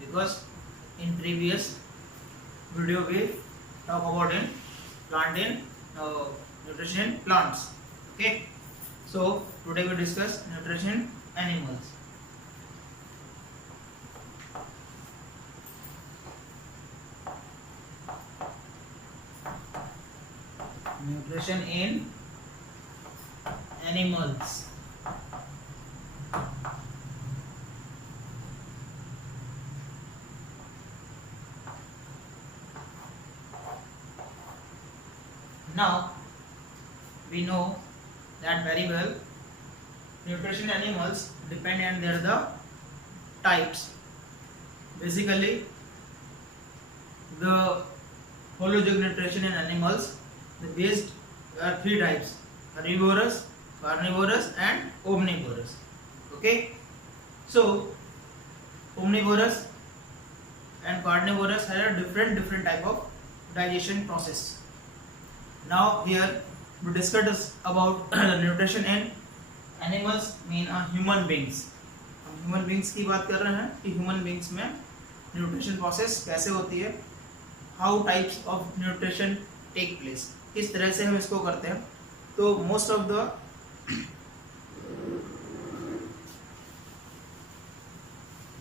because in previous video we talk about in plant in nutrition in plants. Okay, so today we discuss nutrition in animals. Nutrition in animals. Now we know that very well. Nutrition animals depend on their the types. Basically, the holozoic nutrition in animals, the based are three types: herbivorous, carnivorous, and omnivorous. Okay, so omnivorous and carnivorous have a different type of digestion process. Now here we discuss about nutrition in animals mean human beings. हम human beings की बात कर रहे हैं कि human beings में nutrition process कैसे होती है, how types of nutrition take place, किस तरह से हम इसको करते हैं. तो most of the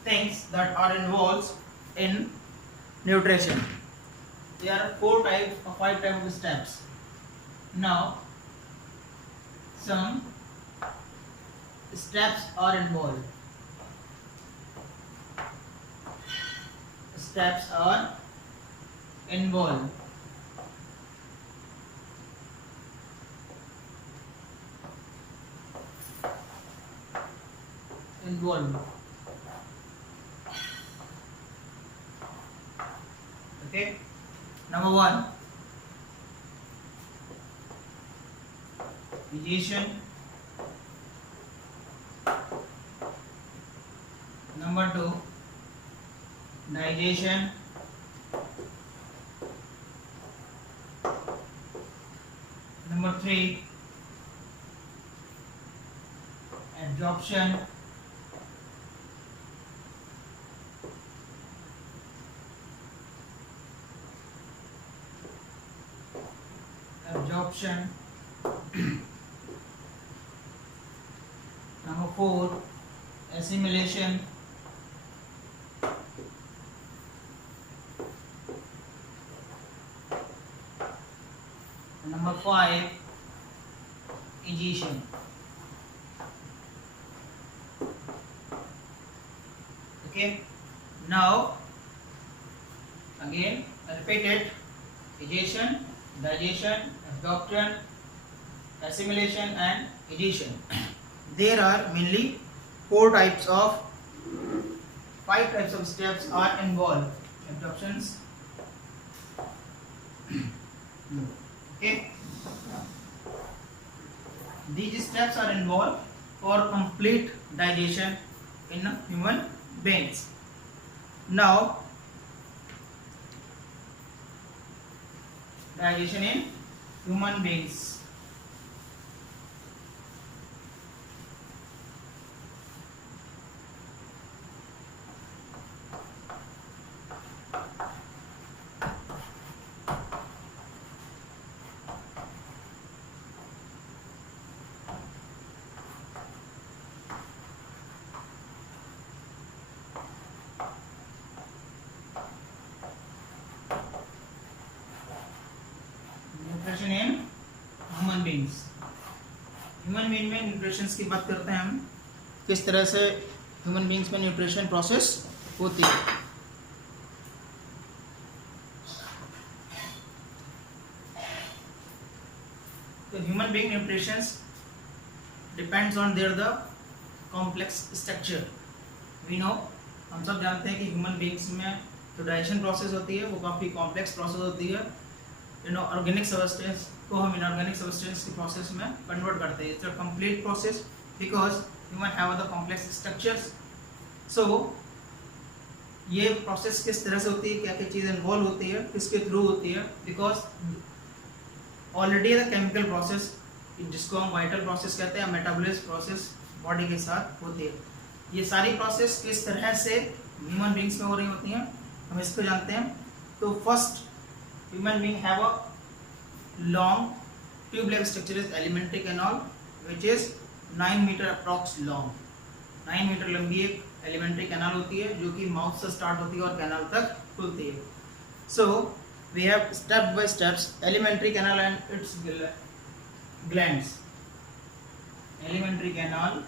things that are involved in nutrition, there are 4 types or 5 types of steps. Now some steps are involved. Steps are involved. Okay. Number 1, digestion. Number 2, digestion. Number 3, absorption. Number 4, assimilation. Number 5, ingestion. Okay, now again I repeat it: digestion, digestion, absorption, assimilation, and ingestion. There are mainly 5 types of steps are involved. Absorptions. Okay, these steps are involved for complete digestion in human beings. Now digestion in human beings. Nutrition in human beings. Human being में nutrition की बात करते हैं हम, किस तरह से human beings में न्यूट्रिशन प्रोसेस होती है. तो human being nutrition depends on their the complex structure. We know, हम सब जानते हैं कि ह्यूमन बींग्स में जो डाइजेशन प्रोसेस होती है वो काफ़ी कॉम्प्लेक्स प्रोसेस होती है. ऑर्गेनिक सबस्टेंस को हम इनऑर्गेनिक सबस्टेंस की प्रोसेस में कन्वर्ट करते हैं. It's a complete process because human have the complex structures. So ये प्रोसेस किस तरह से होती है, क्या क्या चीज़ इन्वॉल्व होती है, किसके थ्रू होती है, because already the chemical process जिसको हम वाइटल प्रोसेस कहते हैं, मेटाबॉलिज्म प्रोसेस बॉडी के साथ होती है. ये सारी प्रोसेस किस तरह से ह्यूमन बींग्स में हो रही होती हैं, हम इसको जानते हैं। तो first human being have a long tube like structure is elementary canal which is 9 metre approx long. 9 metre लंबी एक एलिमेंट्री कैनाल होती है जो कि माउथ से स्टार्ट होती है और कैनाल तक खुलती है। So we have step by steps elementary canal and its glands. Elementary canal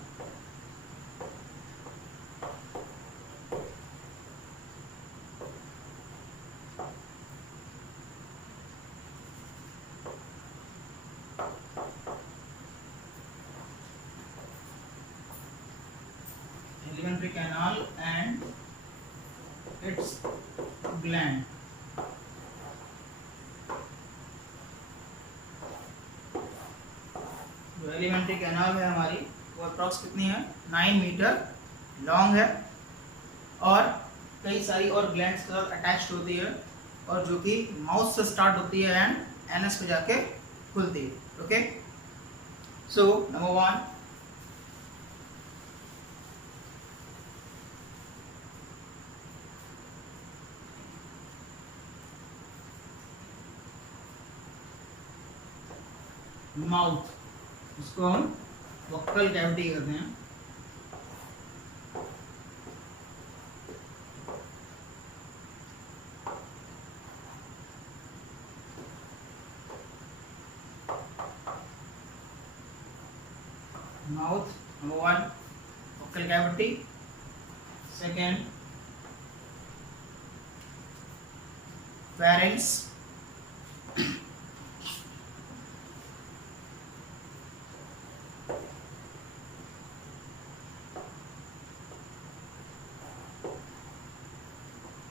elementary canal and its gland। जो एलिमेंट्री कैनाल है हमारी वो अप्रॉक्स कितनी है, 9 मीटर लॉन्ग है और कई सारी और ग्लैंड्स के साथ अटैच्ड होती है और जो कि माउथ से स्टार्ट होती है एंड एनस पे जाके खुलती है। ओके, सो नंबर 1, माउथ, इसको हम वोकल कैविटी कहते हैं। Mouth number 1 vocal cavity. Second pharynx,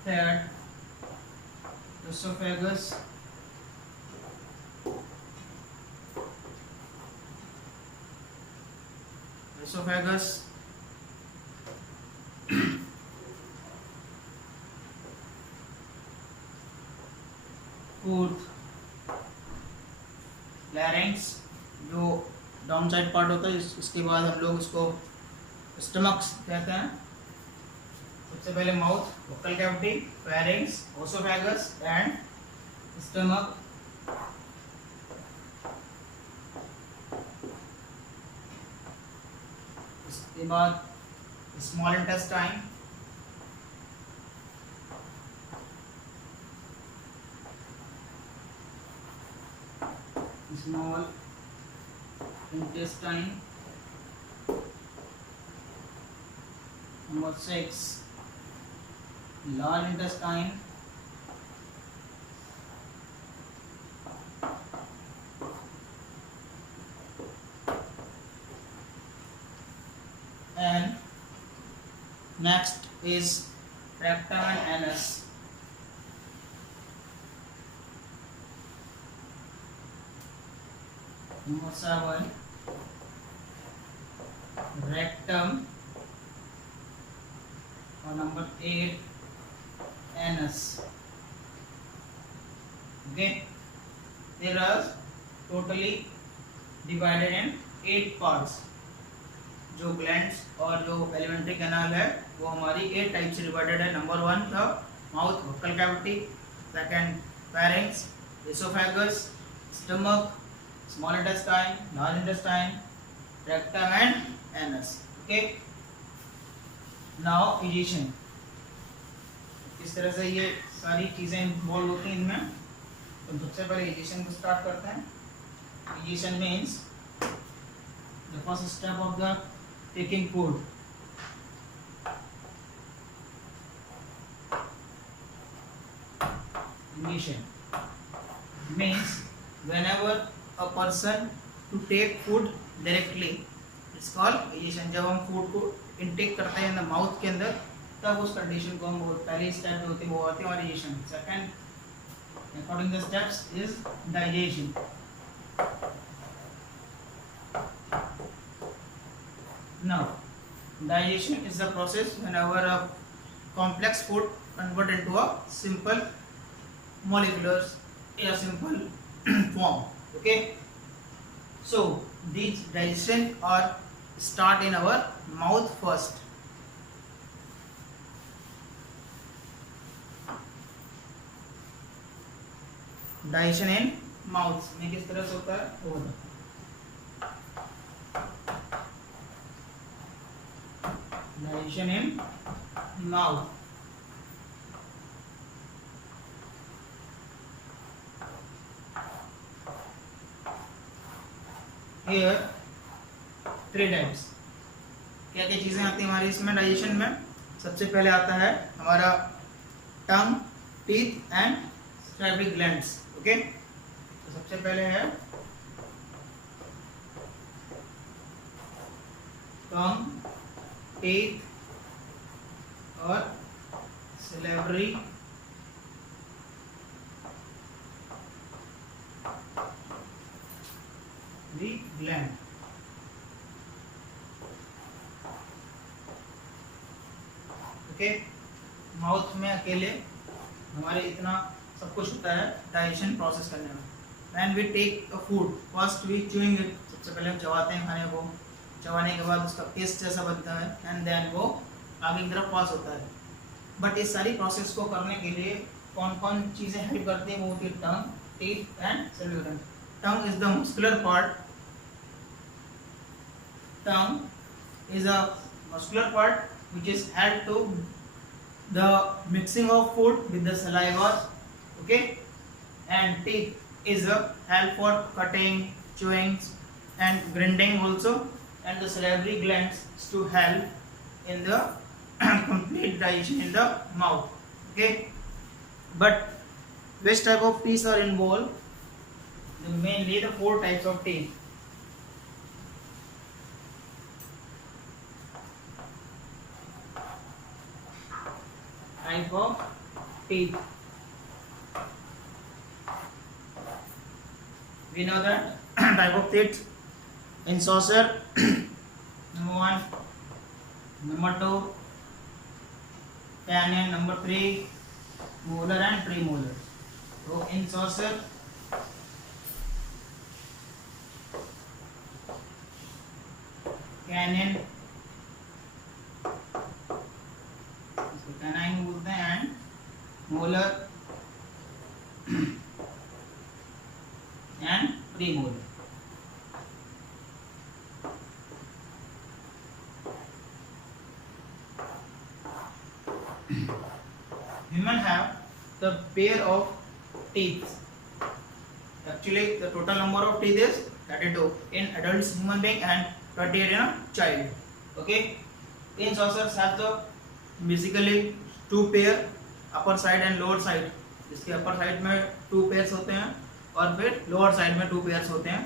third esophagus, fourth larynx, जो डाउन साइड पार्ट होता है, इसके बाद हम लोग उसको स्टमक्स कहते हैं। सबसे पहले mouth, vocal cavity, pharynx, oesophagus and stomach. इसके बाद small intestine, small intestine, number 6 large intestine, and next is rectum and anus। Number 7 rectum और number 8 anus। Okay, there are totally divided in 8 parts। जो ग्लैंड्स और जो एलिमेंट्री कैनाल है वो हमारी 8 टाइप से डिवाइडेड है। नंबर 1 था mouth, vocal cavity, second pharynx, oesophagus, stomach, small intestine, large intestine, rectum and anus। Okay, now digestion, किस तरह से ये सारी चीजें इन्वॉल्व होती हैं इनमें। तो सबसे पहले digestion को स्टार्ट करते हैं। Digestion means the first step of the taking food। Digestion means whenever a person to take food directly, it's called digestion। जब हम फूड को इनटेक करते हैं इन माउथ के अंदर तब उस कंडीशन को हम पहली स्टेप जो होती है वो आती है हमारी digestion। Second according the steps is digestion. Now digestion is the process whenever a complex food convert into a simple molecular or simple form। Okay, so these digestion are start in our mouth first। Digestion in mouth में किस तरह से होता है वो बताओ। Digestion in mouth, here 3 टाइप्स। क्या क्या चीजें आती है हमारी इसमें डाइजेशन में? सबसे पहले आता है हमारा tongue, teeth and salivary glands. Okay, तो सबसे पहले है टंग, टीथ और सैलिवरी ग्लैंड। ओके, माउथ में अकेले हमारे इतना सब कुछ होता है डाइजेशन प्रोसेस करने में। When we take a food, first we chewing it, सबसे पहले हम चबाते हैं खाने को, चबाने के बाद उसका पेस्ट जैसा बनता है एंड देन वो आगे की तरफ पास होता है। बट इस सारी प्रोसेस को करने के लिए कौन कौन चीज़ें हेल्प करती हैं? वो होती है tongue, teeth and salivary gland. Tongue is the muscular part, tongue is a muscular part which is help to the mixing of food with the saliva. Okay, and teeth is a help for cutting, chewing and grinding also, and the salivary glands is to help in the complete digestion in the mouth. Okay, but which type of teeth are involved? Mainly the 4 types of teeth. Type of teeth. We know that type of teeth: incisor, number 1, number 2, canine, number 3, molar and premolar. So incisor, canine, canine बोलते हैं, and molar and premolar. Human have the pair of teeth. Actually, the total number of teeth is 32 in adult human being and 28 in a child. Okay, incisors have the basically 2 पेयर, upper side and lower side. जिसके upper side में 2 pairs होते हैं और फिर lower side में 2 pairs होते हैं।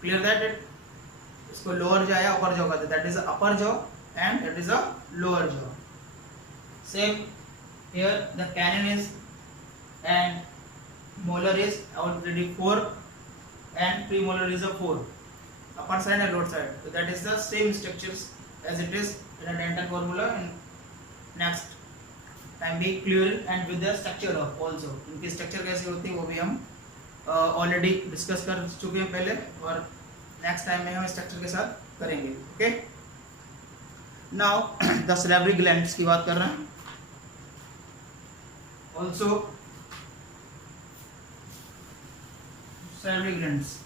Clear that it? इसको लोअर जॉ या अपर जॉ कहते हैं। That is upper jaw and that is a lower jaw. Same here the canine is and molar is already 4 and premolar is a 4, upper side and lower side. So that is the same structures as it is in a dental formula. Next time be clear and with the structure of also. इनकी structure कैसे होती है वो भी हम already discuss कर चुके हैं पहले, और नेक्स्ट टाइम में हम स्ट्रक्चर के साथ करेंगे। Okay, now the salivary glands की बात कर रहे हैं। Also salivary glands,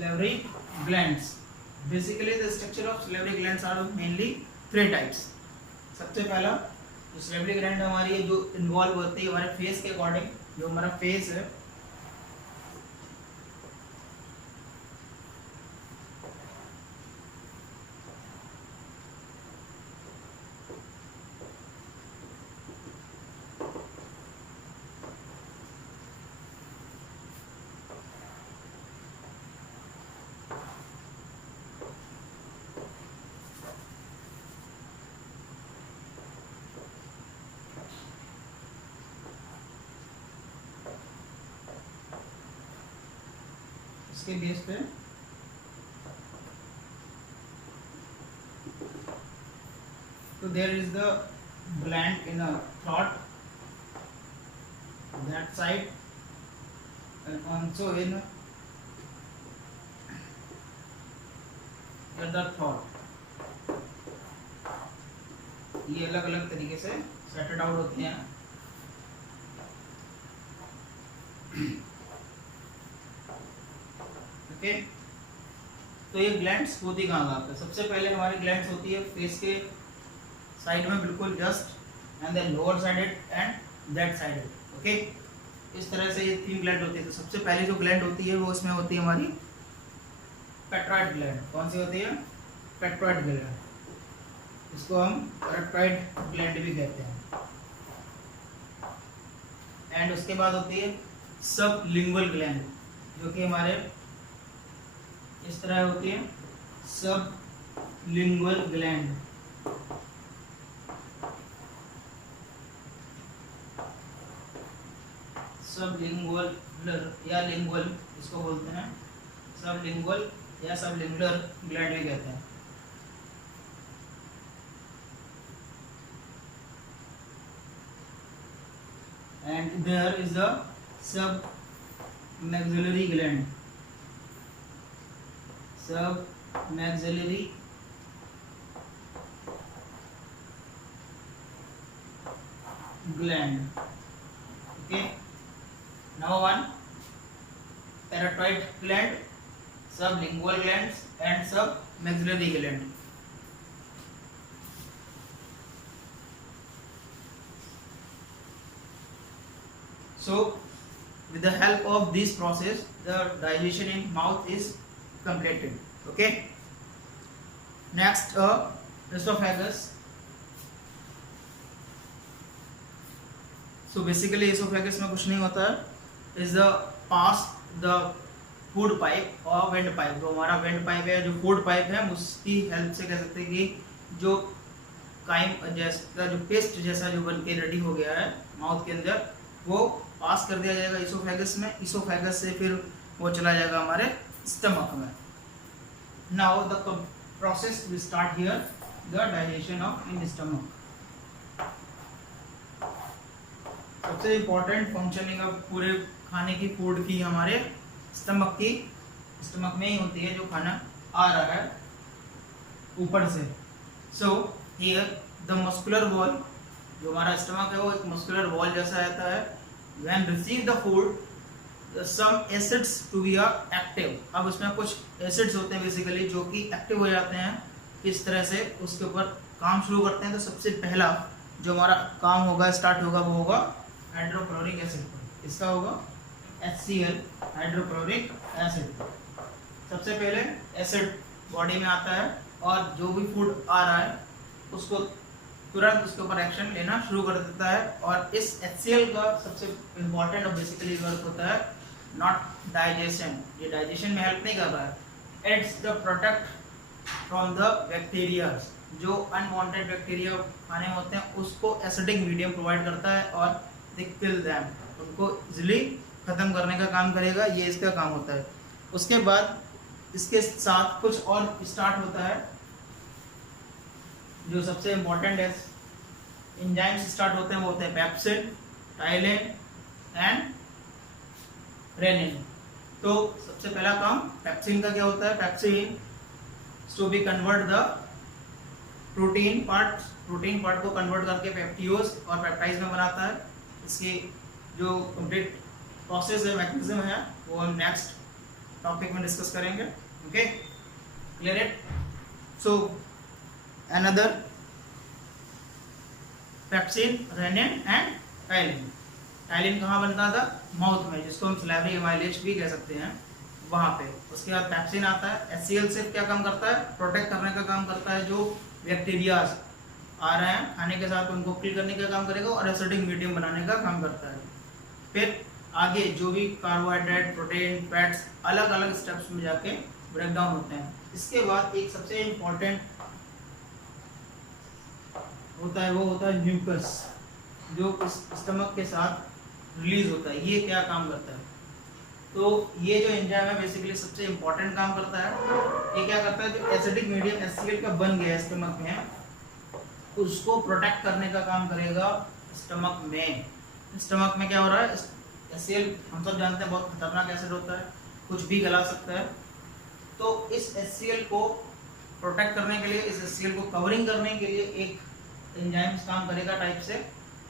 salivary glands. Basically the structure of salivary glands are mainly 3 types. सबसे पहला जो salivary gland हमारी जो इन्वॉल्व होती है हमारे फेस के अकॉर्डिंग, जो हमारा फेस है, इसके बेस पे तो there is the gland in a throat, that side and also in the thought, ये अलग अलग तरीके से सेटेड आउट होते हैं। ओके, तो ये ग्लैंड्स होती कहाँ पे? सबसे पहले हमारी ग्लैंड्स होती है फेस के साइड में बिल्कुल just, and then lower sided and that sided. Okay, इस तरह से ये 3 ग्लैंड होती है। तो सबसे पहले जो ग्लैंड होती है वो इसमें होती है हमारी पेट्रॉइड ग्लैंड। कौन सी होती है? पेट्रॉइड ग्लैंड। इसको हम पेट्रॉइड ग्लैंड भी कहते हैं। एंड उसके बाद होती है सबलिंगुअल ग्लैंड, जो कि हमारे इस तरह होती है सबलिंगुअल ग्लैंड। सबलिंगुअल या लिंगुअल इसको बोलते हैं, सबलिंगुअल या सबलिंगुलर ग्लैंड भी कहते हैं। And there is the submaxillary gland. Submaxillary gland. Okay, number 1, parotid gland, sublingual glands and submaxillary gland. So with the help of this process the digestion in mouth is completed. Okay, next esophagus. So basically esophagus में कुछ नहीं होता है, is the pass the food pipe और wind pipe। जो हमारा wind pipe है, जो food pipe है, उसकी हेल्प से कह सकते हैं कि जो काइम जैसा जो पेस्ट जैसा जो बन के रेडी हो गया है माउथ के अंदर, वो पास कर दिया जाएगा इसोफेगस में। इसोफेगस से फिर वो चला जाएगा हमारे स्टमक में। Now the process will start here, the digestion of in stomach. सबसे इम्पोर्टेंट फंक्शनिंग ऑफ पूरे खाने की, फूड की हमारे स्टमक में ही होती है, जो खाना आ रहा है ऊपर से। So here the muscular wall, जो हमारा स्टमक है वो एक मस्कुलर वॉल जैसा रहता है। When receive the food some acids to be active. अब उसमें कुछ एसिड्स होते हैं बेसिकली जो कि एक्टिव हो जाते हैं। किस तरह से उसके ऊपर काम शुरू करते हैं? तो सबसे पहला जो हमारा काम होगा, स्टार्ट होगा, वो होगा हाइड्रोक्लोरिक एसिड। इसका होगा HCl, हाइड्रोक्लोरिक एसिड। सबसे पहले एसिड बॉडी में आता है और जो भी फूड आ रहा है उसको तुरंत उसके ऊपर एक्शन लेना शुरू कर देता है। और इस HCl का सबसे इम्पोर्टेंट और बेसिकली वर्क होता है नॉट डाइजेशन। ये डाइजेशन में हेल्प नहीं कर रहा है, it's the protect from the bacteria. जो अनवांटेड बैक्टीरिया खाने में होते हैं उसको एसिडिक मीडियम प्रोवाइड करता है और दे किल देम, उनको इजीली खत्म करने का काम करेगा। ये इसका काम होता है। उसके बाद इसके साथ कुछ और स्टार्ट होता है, जो सबसे इम्पोर्टेंट है एंजाइम्स स्टार्ट होते हैं, वो होते हैं पेप्सिन, टाइलिन एंड रेनिन। तो सबसे पहला काम पेप्सिन का क्या होता है? Pepsin to be convert the protein part को कन्वर्ट करके पेप्टियोज और पेप्टाइड्स में बनाता है। इसकी जो कंप्लीट प्रोसेस है, मैकेनिज्म है, वो हम नेक्स्ट टॉपिक में डिस्कस करेंगे। Okay, clear it? So another pepsin, rennin and ptyalin. Ptyalin कहाँ बनता था? माउथ में, जिसको हम सलाइवरी एमाइलेज भी कह सकते हैं, वहाँ पे। उसके बाद पेप्सिन आता है। HCl से क्या काम करता है? प्रोटेक्ट करने का काम करता है। जो बैक्टीरियाज आ रहे हैं खाने के साथ उनको किल करने का काम करेगा और एसिडिक मीडियम बनाने का काम करता है। फिर आगे जो भी कार्बोहाइड्रेट, प्रोटीन, फैट्स अलग अलग स्टेप्स में जाके ब्रेक डाउन होते हैं। इसके बाद एक सबसे इम्पोर्टेंट होता है, वो होता है म्यूकस, जो इस स्टमक के साथ रिलीज होता है। ये क्या काम करता है? तो ये जो एंजाइम है बेसिकली सबसे इम्पोर्टेंट काम करता है। ये क्या करता है? जो एसिडिक मीडियम HCl का बन गया है स्टमक में, उसको प्रोटेक्ट करने का काम करेगा स्टमक में। स्टमक में क्या हो रहा है? HCl हम सब जानते हैं बहुत खतरनाक एसिड होता है, कुछ भी गला सकता है। तो इस HCl को प्रोटेक्ट करने के लिए, इस HCl को कवरिंग करने के लिए एक एंजाइम्स काम करेगा टाइप से,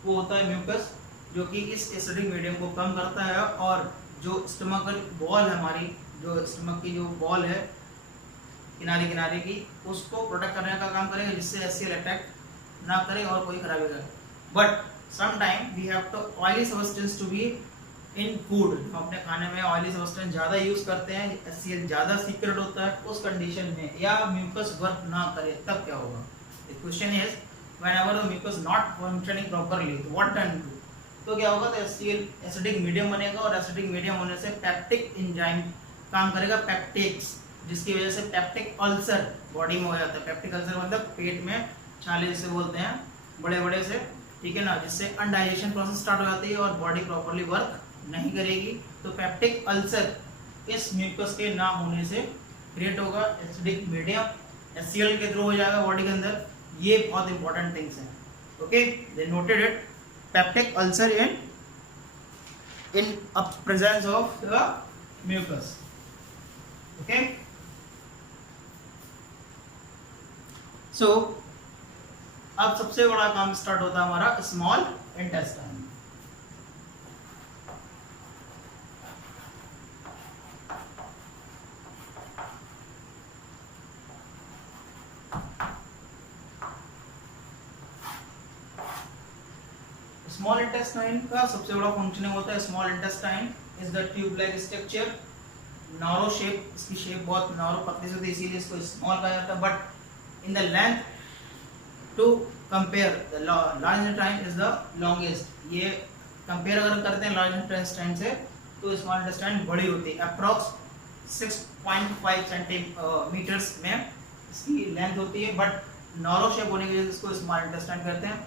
वो होता है म्यूकस, जो कि इस एसिडिक मीडियम को कम करता है और जो स्टमकल वॉल है हमारी, जो स्टमक की जो वॉल है किनारे किनारे की, उसको प्रोटेक्ट करने का काम करेगा, जिससे HCl अटैक ना करे और कोई खराबी करे। But sometime we have to oily substance to be in food, हम अपने खाने में ऑयली सब्सटेंस ज़्यादा यूज करते हैं, HCl ज़्यादा सीक्रेट होता है, उस कंडीशन में या म्यूकस वर्क ना करे तब क्या होगा? The question is whenever the mucus not functioning properly, what can do? तो क्या होगा? तो HCl एसिडिक मीडियम बनेगा और एसिडिक मीडियम होने से पेप्टिक एंजाइम काम करेगा, पेप्टेक्स, जिसकी वजह से पेप्टिक अल्सर बॉडी में हो जाता है। पेप्टिक अल्सर मतलब पेट में छाले जिसे बोलते हैं बड़े बड़े से, ठीक है ना, जिससे अनडाइजेशन प्रोसेस स्टार्ट हो जाती है और बॉडी प्रॉपर्ली वर्क नहीं करेगी। तो पेप्टिक अल्सर इस म्यूकस के ना होने से क्रिएट होगा, एसिडिक मीडियम HCl के थ्रू हो जाएगा बॉडी के अंदर। ये बहुत इंपॉर्टेंट थिंग्स हैं, okay, they noted it, peptic ulcer in presence of the mucus, okay. So अब सबसे बड़ा काम स्टार्ट होता है हमारा स्मॉल इंटेस्टाइन। स्मॉल इंटेस्टाइन का सबसे बड़ा फंक्शनिंग होता है, small intestine is the tube like structure, narrow shape, इसकी शेप बहुत नारो पतली से होती है, इसीलिए इसको स्मॉल कहा जाता है। But in the length to compare the large intestine is the longest. ये कंपेयर अगर करते हैं लार्ज इंटेस्टाइन से तो स्मॉल इंटेस्टाइन बड़ी होती है, अप्रॉक्स 6.5 सेंटीमीटर्स में इसकी लेंथ होती है। बट नारो शेप होने की वजह से इसको स्मॉल इंटेस्टाइन कहते हैं।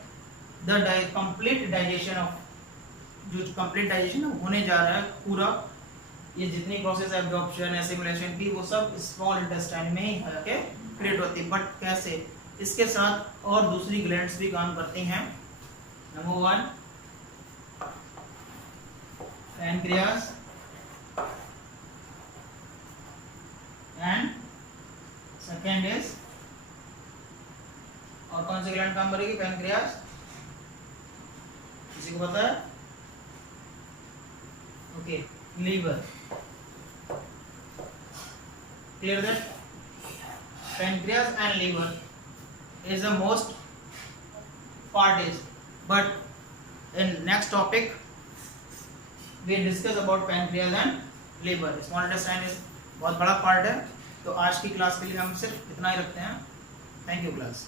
द कंप्लीट डाइजेशन ऑफ, जो कंप्लीट डाइजेशन होने जा रहा है पूरा, ये जितनी प्रोसेस है एब्जॉर्प्शन एसिमिलेशन की, वो सब स्मॉल इंटेस्टाइन में ही आके क्रिएट होती है। बट कैसे? इसके साथ और दूसरी ग्लैंड्स भी काम करती हैं। नंबर 1 पैनक्रियास एंड सेकेंड इज, और कौन सी ग्लैंड काम करेगी? पैनक्रियास। किसी को पता है? Okay, liver. Clear that pancreas and liver is the most part is, but in next topic we discuss about pancreas and liver. Small intestine is बहुत बड़ा पार्ट है। तो आज की क्लास के लिए हम सिर्फ इतना ही रखते हैं। Thank you class.